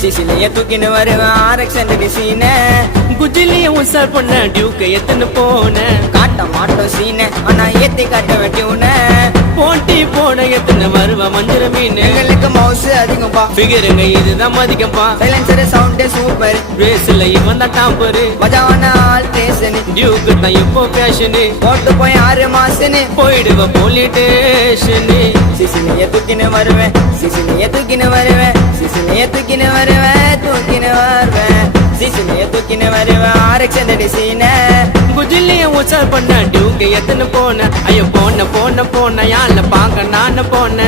சிசிலிய தூக்கின்னு வருவேன் ஆரக்ஷன் சீன குஜிலிய உசார் பண்ண டியூக்க எத்தனை போன காட்ட மாட்டோம் சீன ஆனா ஏத்தி காட்ட வெட்டிவுன போட்டி போட எத்தனை வருவ மஞ்சள் மீன் எங்களுக்கு மவுஸ் அதிகம்பா ஃபிகருங்க இதுதான் மதிக்கம்பா சைலன்சர் சவுண்ட் சூப்பர் ரேஸ்ல இவன் தான் டாம்பரு மஜாவான ஆல் ஸ்டேஷன் டியூக்கு தான் இப்போ பேஷனு போட்டு போய் 6 மாசன்னு போயிடுவ போலீஸ் ஸ்டேஷனு சிசிலிய தூக்கின்னு வருவேன் சிசிலிய தூக்கின்னு வருவேன் சிசிலிய தூக்கின்னு வருவேன் தூக்கின்னு வருவேன் சிசிலிய தூக்கின்னு வருவேன் ஆரக்ஷன் சீன குஜிலிய உசார் பண்ண டியூக்க எத்தனை போன ஐயோ போன யாழ்ல பாக்க நான் போன